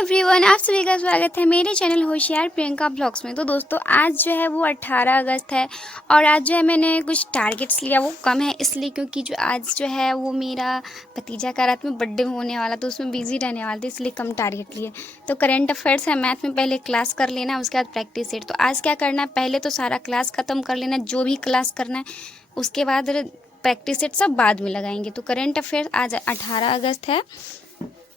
Everyone, आप सभी का स्वागत है मेरे चैनल होशियार प्रियंका ब्लॉग्स में। तो दोस्तों, आज जो है वो 18 अगस्त है और आज जो है मैंने कुछ टारगेट्स लिया। वो कम है इसलिए क्योंकि जो आज जो है वो मेरा भतीजा का रात में बर्थडे होने वाला, तो उसमें बिजी रहने वाला था, इसलिए कम टारगेट लिए। तो करंट अफेयर्स है, मैथ में पहले क्लास कर लेना, उसके बाद प्रैक्टिस सेट। तो आज क्या करना है, पहले तो सारा क्लास ख़त्म कर लेना, जो भी क्लास करना है, उसके बाद प्रैक्टिस सेट सब बाद में लगाएंगे। तो करंट अफेयर्स आज 18 अगस्त है,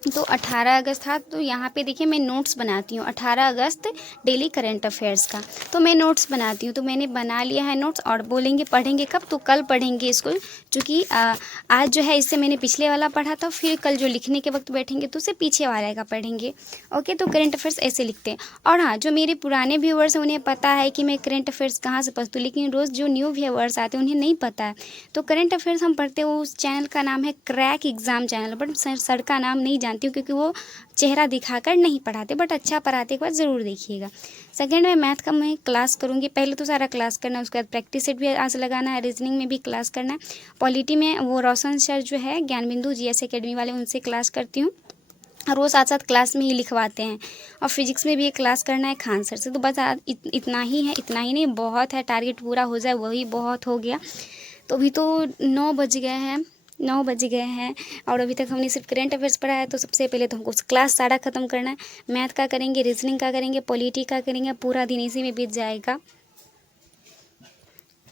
तो 18 अगस्त था। तो यहाँ पे देखिए मैं नोट्स बनाती हूँ 18 अगस्त डेली करंट अफेयर्स का। तो मैं नोट्स बनाती हूँ, तो मैंने बना लिया है नोट्स। और बोलेंगे पढ़ेंगे कब, तो कल पढ़ेंगे इसको, क्योंकि आज जो है इससे मैंने पिछले वाला पढ़ा था, फिर कल जो लिखने के वक्त बैठेंगे तो उससे पीछे वाले का पढ़ेंगे। ओके, तो करंट अफेयर्स ऐसे लिखते हैं। और हाँ, जो मेरे पुराने व्यूअर्स हैं उन्हें पता है कि मैं करंट अफेयर्स कहाँ से पढ़ती हूँ, लेकिन रोज़ जो न्यू व्यूअर्स आते हैं उन्हें नहीं पता है। तो करंट अफेयर्स हम पढ़ते हैं, उस चैनल का नाम है crack exam channel, but sir का नाम नहीं जानती हूँ क्योंकि वो चेहरा दिखाकर नहीं पढ़ाते, बट अच्छा पढ़ाते, एक बार ज़रूर देखिएगा। सेकंड में मैथ का मैं क्लास करूँगी, पहले तो सारा क्लास करना है, उसके बाद प्रैक्टिस सेट भी आज लगाना है, रीजनिंग में भी क्लास करना है। पॉलिटी में वो रोशन सर जो है ज्ञान बिंदु जीएस एकेडमी वाले, उनसे क्लास करती हूँ और वो साथ साथ क्लास में ही लिखवाते हैं। और फिजिक्स में भी एक क्लास करना है खान सर से। तो बस इतना ही है, इतना ही नहीं बहुत है, टारगेट पूरा हो जाए वही बहुत हो गया। तो अभी तो 9 बज गए हैं और अभी तक हमने सिर्फ करंट अफेयर्स पढ़ा है। तो सबसे पहले तो हमको क्लास सारा ख़त्म करना है। मैथ का करेंगे, रीजनिंग का करेंगे, पॉलिटी का करेंगे, पूरा दिन इसी में बीत जाएगा।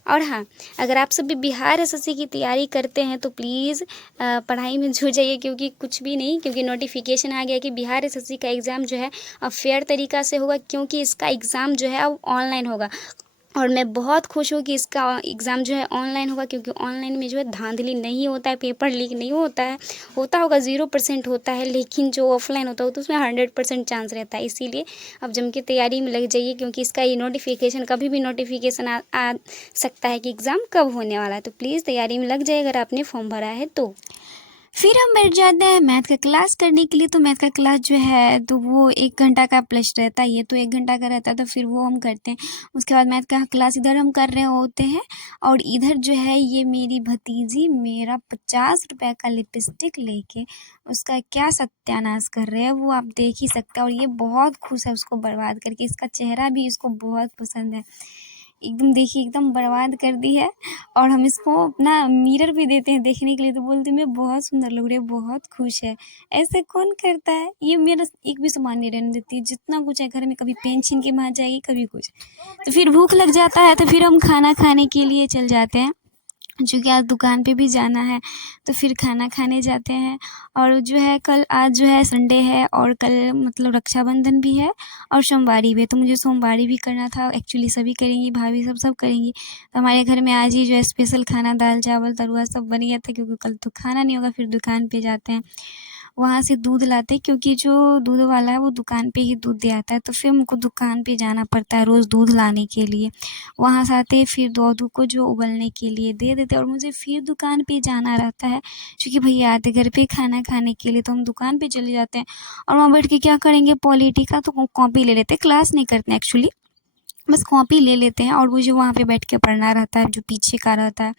और हाँ, अगर आप सब भी बिहार एसएससी की तैयारी करते हैं तो प्लीज़ पढ़ाई में जुट जाइए, क्योंकि कुछ भी नहीं, क्योंकि नोटिफिकेशन आ गया कि बिहार एसएससी का एग्ज़ाम जो है अब फेयर तरीक़ा से होगा, क्योंकि इसका एग्ज़ाम जो है अब ऑनलाइन होगा। और मैं बहुत खुश हूँ कि इसका एग्ज़ाम जो है ऑनलाइन होगा, क्योंकि ऑनलाइन में जो है धांधली नहीं होता है, पेपर लीक नहीं होता है, होता होगा 0% होता है, लेकिन जो ऑफलाइन होता है तो उसमें 100% चांस रहता है। इसीलिए अब जम के तैयारी में लग जाइए, क्योंकि इसका ये नोटिफिकेशन कभी भी नोटिफिकेशन आ सकता है कि एग्ज़ाम कब होने वाला है। तो प्लीज़ तैयारी में लग जाइए अगर आपने फॉर्म भरा है तो। फिर हम बैठ जाते हैं मैथ का क्लास करने के लिए। तो मैथ का क्लास जो है तो वो 1 घंटा का प्लस रहता है, ये तो 1 घंटा का रहता है, तो फिर वो हम करते हैं। उसके बाद मैथ का क्लास इधर हम कर रहे होते हैं और इधर जो है ये मेरी भतीजी मेरा 50 रुपये का लिपस्टिक लेके उसका क्या सत्यानाश कर रहे हैं वो आप देख ही सकते हैं। और ये बहुत खुश है उसको बर्बाद करके, इसका चेहरा भी इसको बहुत पसंद है। एकदम देखिए, एकदम बर्बाद कर दी है। और हम इसको अपना मिरर भी देते हैं देखने के लिए, तो बोलते हैं मैं बहुत सुंदर लग रही हूँ, बहुत खुश है। ऐसे कौन करता है, ये मेरा एक भी सामान नहीं रहने देती है, जितना कुछ है घर में, कभी पेन छीन के वहाँ जाएगी, कभी कुछ। तो फिर भूख लग जाता है तो फिर हम खाना खाने के लिए चल जाते हैं, क्योंकि आज दुकान पे भी जाना है, तो फिर खाना खाने जाते हैं। और जो है कल, आज जो है संडे है और कल मतलब रक्षाबंधन भी है और सोमवारी भी है, तो मुझे सोमवारी भी करना था। एक्चुअली सभी करेंगी, भाभी सब करेंगी। तो हमारे घर में आज ही जो है स्पेशल खाना, दाल चावल तरुआ सब बन गया था, क्योंकि कल तो खाना नहीं होगा। फिर दुकान पे जाते हैं, वहाँ से दूध लाते, क्योंकि जो दूध वाला है वो दुकान पे ही दूध दे आता है, तो फिर हमको दुकान पे जाना पड़ता है रोज़ दूध लाने के लिए। वहाँ से आते फिर दूध को जो उबलने के लिए दे देते, और मुझे फिर दुकान पे जाना रहता है, क्योंकि भैया आते घर पे खाना खाने के लिए, तो हम दुकान पे चले जाते हैं। और वहाँ बैठ के क्या करेंगे, पॉलिटी का तो कॉपी ले लेते, क्लास नहीं करते एक्चुअली, बस कॉपी ले लेते हैं। और वो जो वहाँ पे बैठ के पढ़ना रहता है, जो पीछे का रहता है,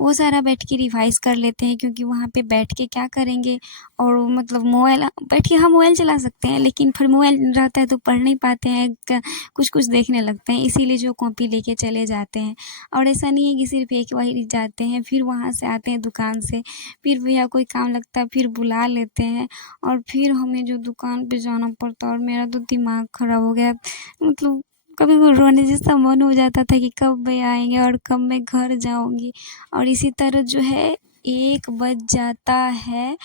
वो सारा बैठ के रिवाइज़ कर लेते हैं, क्योंकि वहाँ पे बैठ के क्या करेंगे। और मतलब मोबाइल बैठ के हम मोबाइल चला सकते हैं, लेकिन फिर मोबाइल रहता है तो पढ़ नहीं पाते हैं, कुछ देखने लगते हैं, इसीलिए जो कॉपी लेके चले जाते हैं। और ऐसा नहीं है कि सिर्फ एक बार जाते हैं, फिर वहाँ से आते हैं दुकान से, फिर भैया कोई काम लगता है फिर बुला लेते हैं, और फिर हमें जो दुकान पे जाना पड़ता है। और मेरा तो दिमाग ख़राब हो गया, मतलब कभी कभी रोने जैसा मन हो जाता था कि कब भैया आएंगे और कब मैं घर जाऊंगी। और इसी तरह जो है 1 बज जाता है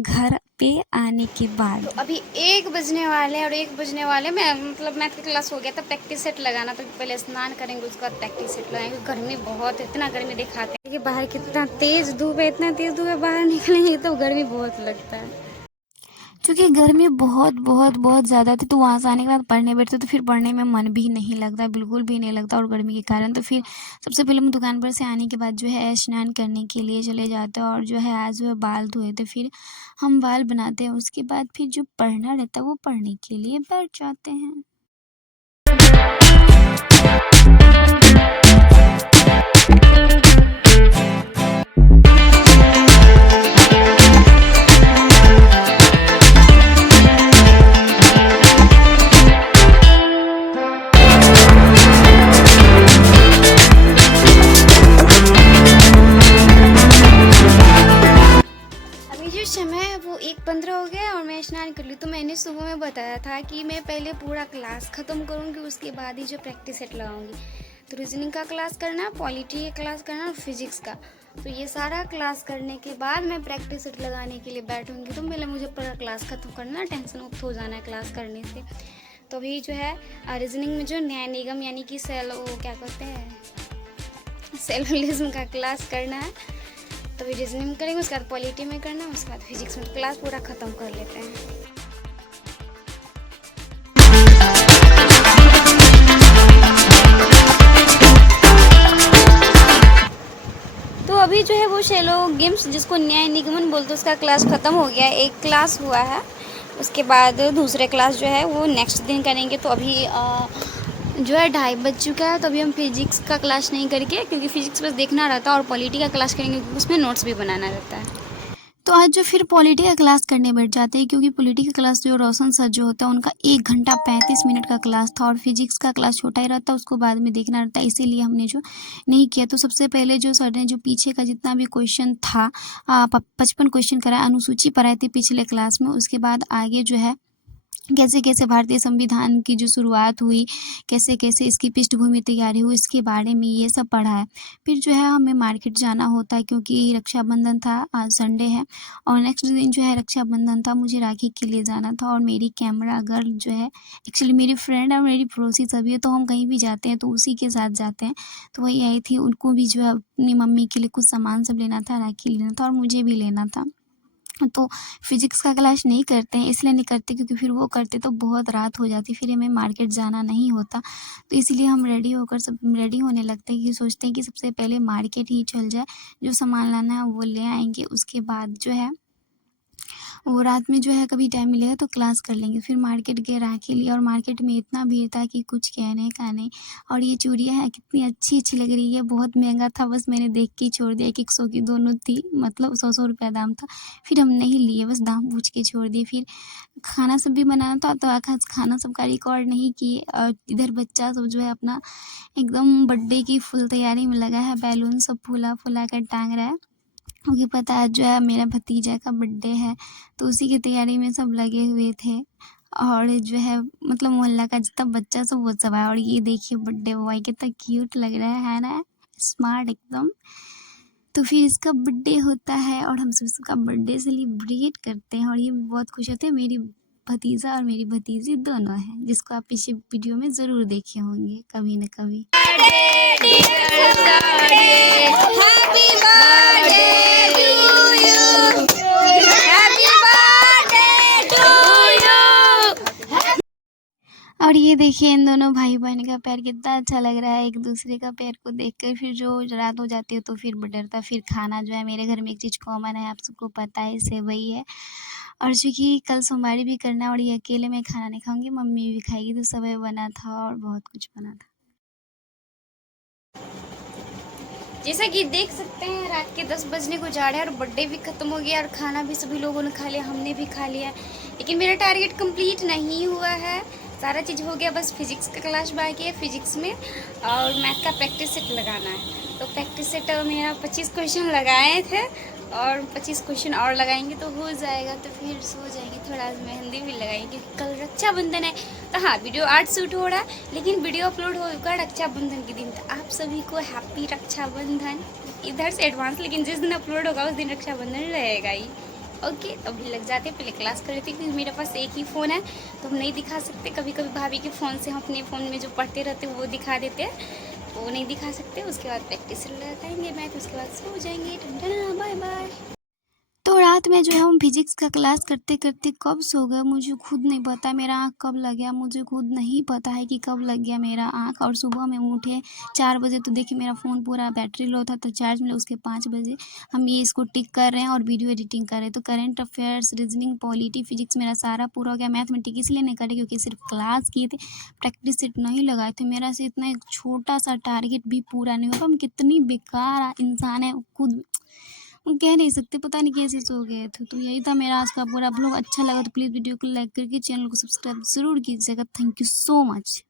घर पे आने के बाद। तो अभी 1 बजने वाले हैं, और 1 बजने वाले में मतलब मैथ की क्लास हो गया था, प्रैक्टिस सेट लगाना। तो पहले स्नान करेंगे, उसके बाद प्रैक्टिस सेट लगाएंगे। गर्मी बहुत है, इतना गर्मी दिखाते हैं कि बाहर कितना तेज़ धूप है, इतना तेज़ धूप है, बाहर निकलेंगे तो गर्मी बहुत लगता है। क्योंकि गर्मी बहुत ज़्यादा थी, तो वहाँ से आने के बाद पढ़ने बैठते तो फिर पढ़ने में मन भी नहीं लगता, बिल्कुल भी नहीं लगता, और गर्मी के कारण। तो फिर सबसे पहले हम दुकान पर से आने के बाद जो है स्नान करने के लिए चले जाते हैं, और जो है आज जो है बाल धोए थे, फिर हम बाल बनाते हैं। उसके बाद फिर जो पढ़ना रहता है वो पढ़ने के लिए बैठ जाते हैं। 8:15 हो गया और मैं स्नान कर ली। तो मैंने सुबह में बताया था कि मैं पहले पूरा क्लास ख़त्म करूँगी, उसके बाद ही जो प्रैक्टिस सेट लगाऊँगी। तो रीजनिंग का क्लास करना, पॉलिटी का क्लास करना और फिजिक्स का। तो ये सारा क्लास करने के बाद मैं प्रैक्टिस सेट लगाने के लिए बैठूँगी। तो पहले मुझे पूरा क्लास ख़त्म करना, टेंशन मुक्त हो जाना है क्लास करने से। तो अभी जो है रीजनिंग में जो न्याय निगम यानी कि वो क्या कहते हैं, सेल्फिज्म का क्लास करना है। तो अभी रीजनिंग में करेंगे, उसके बाद पॉलिटी में करना है, उसके बाद फिजिक्स में। तो क्लास पूरा ख़त्म कर लेते हैं। तो अभी जो है वो शैलो गेम्स जिसको न्याय निगमन बोलते हैं उसका क्लास ख़त्म हो गया है। एक क्लास हुआ है, उसके बाद दूसरे क्लास जो है वो नेक्स्ट दिन करेंगे। तो अभी जो है 2:30 बज चुका है। तो अभी हम फिजिक्स का क्लास नहीं करेंगे क्योंकि फिजिक्स बस देखना रहता है, और पॉलिटी का क्लास करेंगे क्योंकि उसमें नोट्स भी बनाना रहता है। तो आज जो फिर पॉलिटी का क्लास करने बैठ जाते हैं क्योंकि पॉलिटी का क्लास जो रोशन सर जो होता है उनका 1 घंटा 35 मिनट का क्लास था, और फिजिक्स का क्लास छोटा ही रहता है, उसको बाद में देखना रहता है, इसीलिए हमने जो नहीं किया। तो सबसे पहले जो सर ने जो पीछे का जितना भी क्वेश्चन था 55 क्वेश्चन कराया, अनुसूची पढ़ाई थी पिछले क्लास में। उसके बाद आगे जो है कैसे कैसे भारतीय संविधान की जो शुरुआत हुई, कैसे कैसे इसकी पृष्ठभूमि तैयारी हुई, इसके बारे में ये सब पढ़ा है। फिर जो है हमें मार्केट जाना होता है क्योंकि रक्षाबंधन था, आज संडे है, और नेक्स्ट दिन जो है रक्षाबंधन था, मुझे राखी के लिए जाना था। और मेरी कैमरा गर्ल जो है एक्चुअली मेरी फ्रेंड और मेरी पड़ोसी सभी है, तो हम कहीं भी जाते हैं तो उसी के साथ जाते हैं। तो वही आई थी, उनको भी जो है अपनी मम्मी के लिए कुछ सामान सब लेना था, राखी लेना था और मुझे भी लेना था। तो फिजिक्स का क्लास नहीं करते हैं, इसलिए नहीं करते क्योंकि फिर वो करते तो बहुत रात हो जाती, फिर हमें मार्केट जाना नहीं होता। तो इसीलिए हम रेडी होकर सब रेडी होने लगते हैं कि सोचते हैं कि सबसे पहले मार्केट ही चल जाए, जो सामान लाना है वो ले आएंगे, उसके बाद जो है वो रात में जो है कभी टाइम मिलेगा तो क्लास कर लेंगे। फिर मार्केट गए, राखी ली, और मार्केट में इतना भीड़ था कि कुछ कहने का नहीं। और ये चूड़ियाँ हैं कितनी अच्छी अच्छी लग रही है, बहुत महंगा था, बस मैंने देख के ही छोड़ दिया। 100 की दोनों थी, मतलब 100 रुपया दाम था। फिर हम नहीं लिए, बस दाम पूछ के छोड़ दिए। फिर खाना सब भी बनाना था तो खाना सब का रिकॉर्ड नहीं किए। और इधर बच्चा सब जो है अपना एकदम बर्थडे की फुल तैयारी में लगा है, बैलून सब फुला फुला कर टांग रहा है क्योंकि पता है जो है मेरा भतीजा का बर्थडे है, तो उसी की तैयारी में सब लगे हुए थे। और जो है मतलब मोहल्ला का जितना बच्चा सब वो सब आया। और ये देखिए बर्थडे बॉय कितना क्यूट लग रहा है ना, स्मार्ट एकदम। तो फिर इसका बर्थडे होता है और हम सब इसका बर्थडे सेलिब्रेट करते हैं, और ये भी बहुत खुश होते हैं। मेरी भतीजा और मेरी भतीजी दोनों हैं, जिसको आप पीछे वीडियो में ज़रूर देखे होंगे कभी न कभी। और ये देखिए इन दोनों भाई बहन का पैर कितना अच्छा लग रहा है, एक दूसरे का पैर को देखकर। फिर जो रात हो जाती है तो फिर डरता। फिर खाना जो है मेरे घर में एक चीज़ कॉमन है, आप सबको पता है, सेवई है। और चूँकि कल सोमवारी भी करना है और ये अकेले मैं खाना नहीं खाऊंगी, मम्मी भी खाएगी, तो सेवई बना था और बहुत कुछ बना था। जैसा कि देख सकते हैं रात के 10 बजने को जा रहे हैं और बर्थडे भी ख़त्म हो गया और खाना भी सभी लोगों ने खा लिया, हमने भी खा लिया। लेकिन मेरा टारगेट कंप्लीट नहीं हुआ है, सारा चीज़ हो गया, बस फिजिक्स का क्लास बाकी है। फिजिक्स में और मैथ का प्रैक्टिस सेट लगाना है। तो प्रैक्टिस सेट मेरा 25 क्वेश्चन लगाए थे और 25 क्वेश्चन और लगाएंगे तो हो जाएगा। तो फिर सो जाएंगे, थोड़ा मेहंदी भी लगाएंगे, कल रक्षाबंधन है। तो हाँ, वीडियो आज शूट हो रहा है लेकिन वीडियो अपलोड होगा रक्षाबंधन के दिन। तो आप सभी को हैप्पी रक्षाबंधन इधर से एडवांस। लेकिन जिस दिन अपलोड होगा उस दिन रक्षाबंधन रहेगा ही। ओके, तो अभी लग जाते हैं, पहले क्लास कर लेते हैं क्योंकि मेरे पास एक ही फ़ोन है तो हम नहीं दिखा सकते। कभी कभी भाभी के फ़ोन से हम अपने फ़ोन में जो पढ़ते रहते हैं वो दिखा देते हैं, वो नहीं दिखा सकते। उसके बाद प्रैक्टिस लगाएंगे मैथ, उसके बाद सो जाएंगे। Bye bye. तो रात में जो है हम फिजिक्स का क्लास करते करते कब सो गए मुझे खुद नहीं पता। मेरा आँख कब लग गया मुझे खुद नहीं पता है कि कब लग गया मेरा आँख। और सुबह में उठे 4 बजे तो देखिए मेरा फ़ोन पूरा बैटरी लो था तो चार्ज मिला। उसके 5 बजे हम ये इसको टिक कर रहे हैं और वीडियो एडिटिंग कर रहे हैं। तो current affairs, reasoning, polity, physics मेरा सारा पूरा हो गया। मैथमेटिक्स इसलिए नहीं करे क्योंकि सिर्फ क्लास किए थे, प्रैक्टिस सेट नहीं लगाए थे। मेरा से इतना एक छोटा सा टारगेट भी पूरा नहीं होगा। हम कितनी बेकार इंसान है, खुद कह नहीं सकते, पता नहीं कैसे सो गए थे। तो यही था मेरा आज का पूरा ब्लॉग। अच्छा लगा तो प्लीज़ वीडियो को लाइक करके चैनल को सब्सक्राइब ज़रूर कीजिएगा। Thank you so much.